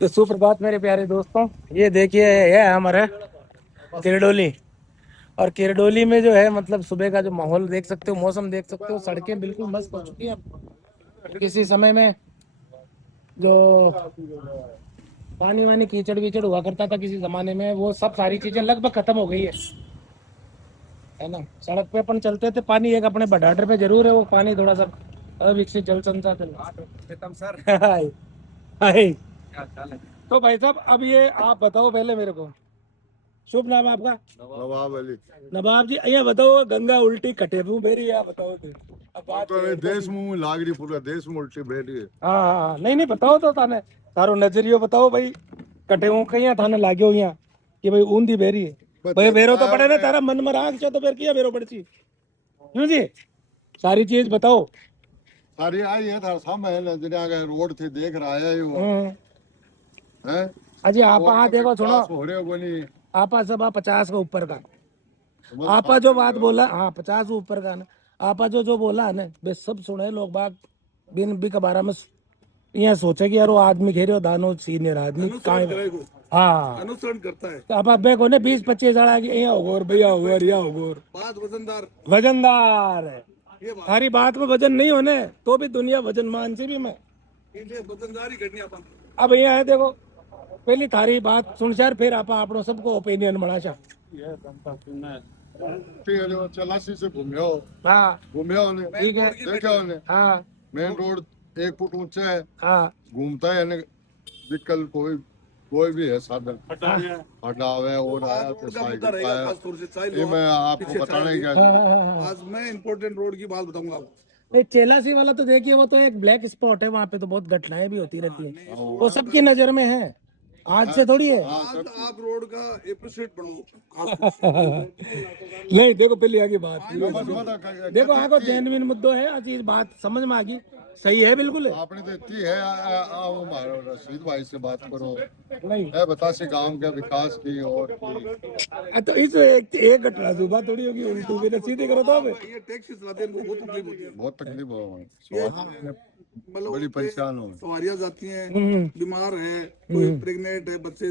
तो सुप्रभात मेरे प्यारे दोस्तों। ये देखिए, ये है हमारा किरडोली। और किरडोली में जो है मतलब सुबह का जो माहौल देख सकते हो, मौसम देख सकते हो, सड़कें बिल्कुल मस्त हो चुकी हैं। किसी समय में जो पानी वानी कीचड़ वीचड़ हुआ करता था किसी जमाने में, वो सब सारी चीजें लगभग खत्म हो गई है ना। सड़क पे अपन चलते थे, पानी एक अपने बढ़ाटर पे जरूर है, वो पानी थोड़ा सा अविकसित जल संसाधन प्रीतम सर। हाय हाय। तो भाई साहब, अब ये आप बताओ पहले मेरे को, शुभ नाम आपका? नवाब अली। नवाब जी, અહીંયા बताओ गंगा उल्टी कटे मुंह बेरी आ बताओ तो अब बात तो है। देश मुंह लाग रही, पूरा देश में उल्टी बैठ रही है। हाँ हाँ हाँ, नहीं नहीं बताओ तो थाने तारो नजरियो बताओ भाई। कटे मुंह कहीं थाने लाग्यो यहाँ कि भाई ऊंधी बेरी है भाई, बेरो तो पड़े ना तारा मन में राख चो तो फिर किया बेरो पड़ची क्यों जी? सारी चीज बताओ। सारी आई है थार सामने है ना, जिन्हें आगे रोड थे देख रहा है वो है। अजी आपा और हाँ का देखो सुनो, विकास हो रहे हो बोली। आपा सब 50 के ऊपर का, समझ आपा साफ जो कर बात लो। बोला, हाँ 50 से ऊपर का ना। आपा जो जो बोला है ना वे सब सुने लोग बाग बिन भी के बारे में। यहाँ सोचे कि यार वो आदमी घेरे दानो सीनियर आदमी हाँ अनुसरण करता है। तो आप अबे को ने 20-25 जड़ा कि यहाँ होगोर भैया होगोर या होगोर बात वजनदार। वजनदार है। थारी बात में वजन नहीं होने तो भी दुनिया वजन मान से भी मैं वजनदार ही करनी अपन। अब यहाँ है देखो, पहली थारी बात सुन यार, फिर आप आपनो सबको ओपिनियन बना चा। ठीक है, जो चलासी से घूमियो हाँ घूमियो ने ठीक है। देखा ने हाँ मेन रोड 1 फुट ऊंचा है। हाँ घूमता है यानी विकल्प कोई भी है साधन हटावे और आया तो साइकिल आया। ये मैं आपको बताना ही क्या चाहूँ। आज मैं इम्पोर्टेंट रोड की बात बताऊंगा आपको। नहीं चेलासी वाला तो देखिए, वो तो एक ब्लैक स्पॉट है, वहां पे तो बहुत घटनाएं भी होती रहती है, वो सबकी नजर में है, आज से थोड़ी है। आज आप रोड का एप्रिशिएट बनाओ। नहीं देखो पहले आगे बात देखो, आगो आपने जेन्युइन मुद्दो है, आ चीज बात समझ में आ गई, सही है बिल्कुल है। तो इतनी है आओ हमारे रशीद भाई से बात करो। नहीं है बतासी गांव के विकास की और तो इस एक घटना सुबह थोड़ी होगी, उल्टी भी सीधी करो तो अब। ये टैक्सी चलाते हैं इनको बहुत तकलीफ होती है। बहुत तकलीफ हो बड़ी परेशान हो। सवारियां जाती हैं, बीमार है, कोई प्रेग्नेंट है, बच्चे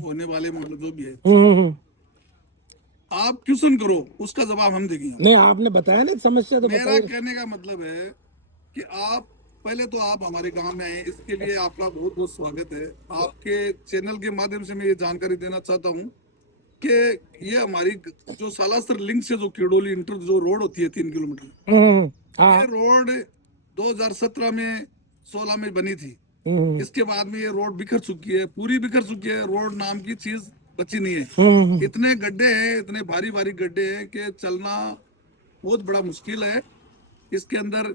होने वाले मतलब जो भी है। आप क्वेश्चन करो, उसका जवाब हम देंगे। नहीं आपने बताया ना समस्या तो मेरा बताइए। कहने का मतलब है कि आप पहले तो आप हमारे गांव में आए, इसके लिए आपका बहुत बहुत स्वागत है। आपके चैनल के माध्यम से मैं ये जानकारी देना चाहता हूँ कि ये हमारी जो सालासर लिंक से जो किडोली इंटर जो रोड होती है 3 किलोमीटर, ये रोड 2017 में 16 में बनी थी। इसके बाद में ये रोड बिखर चुकी है, पूरी बिखर चुकी है। रोड नाम की चीज बची नहीं है। इतने गड्ढे हैं, इतने भारी भारी गड्ढे हैं कि चलना बहुत बड़ा मुश्किल है। इसके अंदर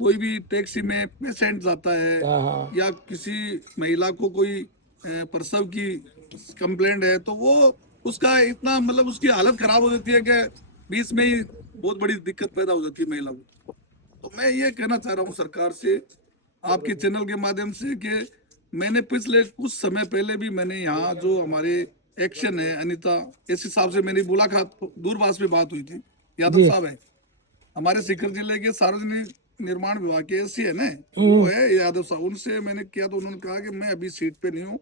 कोई भी टैक्सी में पेशेंट जाता है या किसी महिला को कोई प्रसव की कंप्लेंट है तो वो उसका इतना मतलब उसकी हालत खराब हो जाती है कि बीच में ही बहुत बड़ी दिक्कत पैदा हो जाती है महिला को। तो मैं ये कहना चाह रहा हूँ सरकार से, आपके चैनल के माध्यम से, कि मैंने पिछले कुछ समय पहले भी मैंने यहाँ जो हमारे एक्शन है अनिता एसी साहब से मेरी मुलाकात दूरभाष पे बात हुई थी। यादव साहब है हमारे सीकर जिले के सार्वजनिक निर्माण विभाग के एसी है ना, वो है यादव साहब। उनसे मैंने किया तो उन्होंने कहा कि मैं अभी सीट पे नहीं हूँ,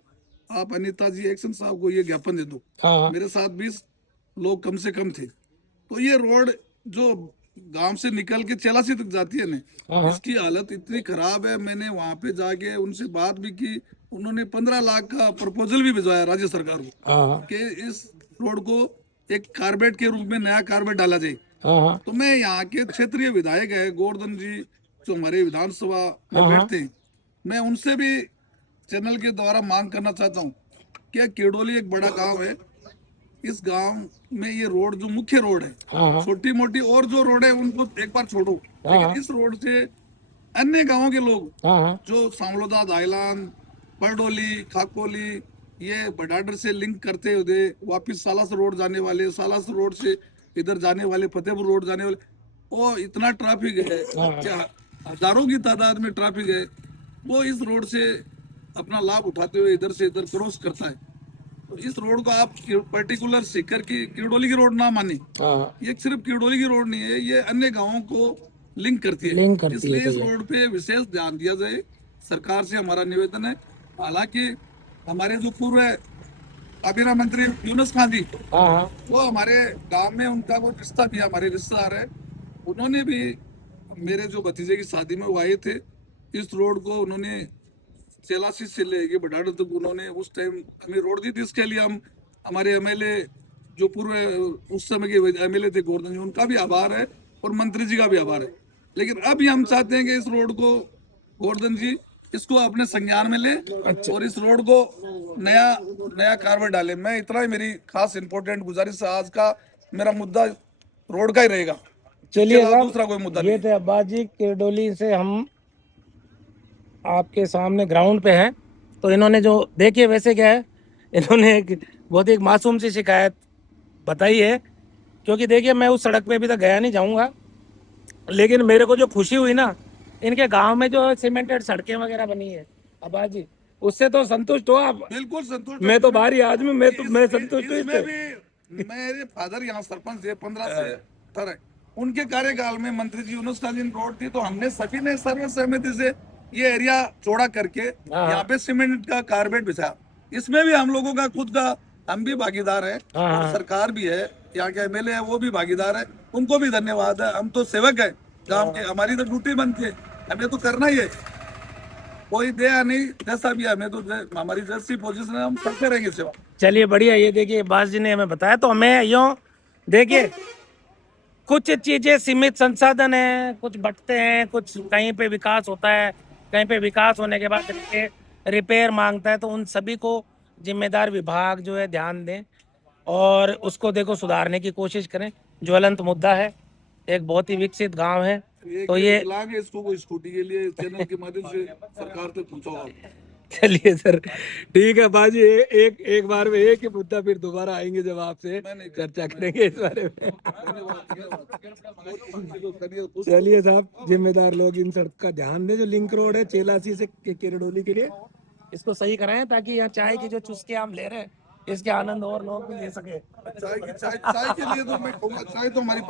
आप अनिता जी एक्शन साहब को ये ज्ञापन दे दो। मेरे साथ 20 लोग कम से कम थे। तो ये रोड जो गांव से निकल के चेलासी तक जाती है ना, इसकी हालत इतनी खराब है। मैंने वहां पे जाके उनसे बात भी की, उन्होंने 15 लाख का प्रपोजल भी भिजवाया राज्य सरकार को कि इस रोड को एक कारबेट के रूप में नया कारबेट डाला जाए। तो मैं यहाँ के क्षेत्रीय विधायक है गोवर्धन जी जो हमारे विधानसभा में बैठते हैं, मैं उनसे भी चैनल के द्वारा मांग करना चाहता हूँ कि केडोली एक बड़ा गांव है, इस गांव में ये रोड जो मुख्य रोड है, छोटी मोटी और जो रोड है उनको एक बार छोड़ो, लेकिन इस रोड से अन्य गांवों के लोग जो सामलोदा, दाइलान, परडोली, खाकोली, ये बडाडर से लिंक करते हुए वापिस सालास रोड जाने वाले, सालास रोड से इधर जाने वाले, फतेहपुर रोड जाने वाले, वो इतना ट्रैफिक है क्या हजारों की तादाद में ट्रैफिक है। वो इस रोड से अपना लाभ उठाते हुए इधर से इधर क्रॉस करता है। तो इस रोड को आप पर्टिकुलर सीकर की किरडोली की रोड ना माने, ये सिर्फ किरडोली की रोड नहीं है, ये अन्य गांवों को लिंक करती है। इसलिए इस रोड पे विशेष ध्यान दिया जाए। सरकार से हमारा निवेदन है हालांकि हमारे जो पूर्व काबीना मंत्री यूनुस खान जी, हाँ हाँ। वो हमारे गांव में उनका वो रिश्ता भी हमारे रिश्तेदार है। उन्होंने भी मेरे जो भतीजे की शादी में वो आए थे, इस रोड को उन्होंने चेलासी से लेके बढ़ाड़ तक उन्होंने उस टाइम हमें रोड दी थी। इसके लिए हम हमारे एमएलए जो पूर्व उस समय के एमएलए थे गोवर्धन जी, उनका भी आभार है और मंत्री जी का भी आभार है। लेकिन अभी हम चाहते हैं कि इस रोड को गोवर्धन जी इसको अपने संज्ञान में ले और इस रोड को नया नया कार्बन डाले। मैं इतना ही मेरी खास इंपॉर्टेंट गुजारिश है। आज का मेरा मुद्दा रोड का ही रहेगा, इसके चलिए अलावा साहब, दूसरा कोई मुद्दा ये नहीं थे अब्बास जी किरडोली से, हम आपके सामने ग्राउंड पे हैं। तो इन्होंने जो देखिए वैसे क्या है, इन्होंने एक बहुत एक मासूम सी शिकायत बताई है। क्योंकि देखिए मैं उस सड़क पे अभी तक गया नहीं, जाऊंगा, लेकिन मेरे को जो खुशी हुई ना, इनके गांव में जो सीमेंटेड सड़कें वगैरह बनी है अब्बास जी, उससे तो संतुष्ट हो आप? बिल्कुल संतुष्ट मैं तो हूँ। बाहरी आदमी, मैं संतुष्ट हूँ इसमें इससे। भी मेरे फादर यहाँ सरपंच है 15 से तरह, उनके कार्यकाल में मंत्री जी यूनुस खान जी ने रोड थी, तो हमने सभी ने सर्वसहमति से ये एरिया चौड़ा करके हाँ यहाँ हाँ पे सीमेंट का कारपेट बिछाया। इसमें भी हम लोगों का खुद का, हम भी भागीदार है हाँ और हाँ। सरकार भी है, यहाँ के एमएलए है वो भी भागीदार है, उनको भी धन्यवाद है। हम तो सेवक है गांव के, हमारी तो ड्यूटी बनती है, हमें तो करना ही है। कोई दे या नहीं, जैसा भी है, हमें तो हमारी जैसी पोजीशन है, हम करते रहेंगे सेवा। चलिए बढ़िया। ये देखिए अब्बास जी ने हमें बताया, तो हमें यूँ देखिए कुछ चीजें सीमित संसाधन है, कुछ बंटते हैं, कुछ कहीं पे विकास होता है, कहीं पे विकास होने के बाद रिपेयर मांगता है, तो उन सभी को जिम्मेदार विभाग जो है ध्यान दें और उसको देखो सुधारने की कोशिश करें। ज्वलंत मुद्दा है, एक बहुत ही विकसित गांव है, एक तो ये ये विकलांग है, इसको कोई स्कूटी के लिए चैनल के माध्यम से सरकार तक पहुंचाओ आप। चलिए सर, ठीक है बाजी, एक एक बार में एक ही मुद्दा, फिर दोबारा आएंगे जब आपसे चर्चा करेंगे इस बारे में। चलिए साहब, जिम्मेदार लोग इन सड़क का ध्यान दें। जो लिंक रोड है चेलासी से किरडोली के लिए, इसको सही कराएं ताकि यहाँ चाय की जो चुस्के हम ले रहे हैं इसके आनंद और लोग भी ले सके। चाय के लिए तो मैं कहूँगा, चाय तो हमारी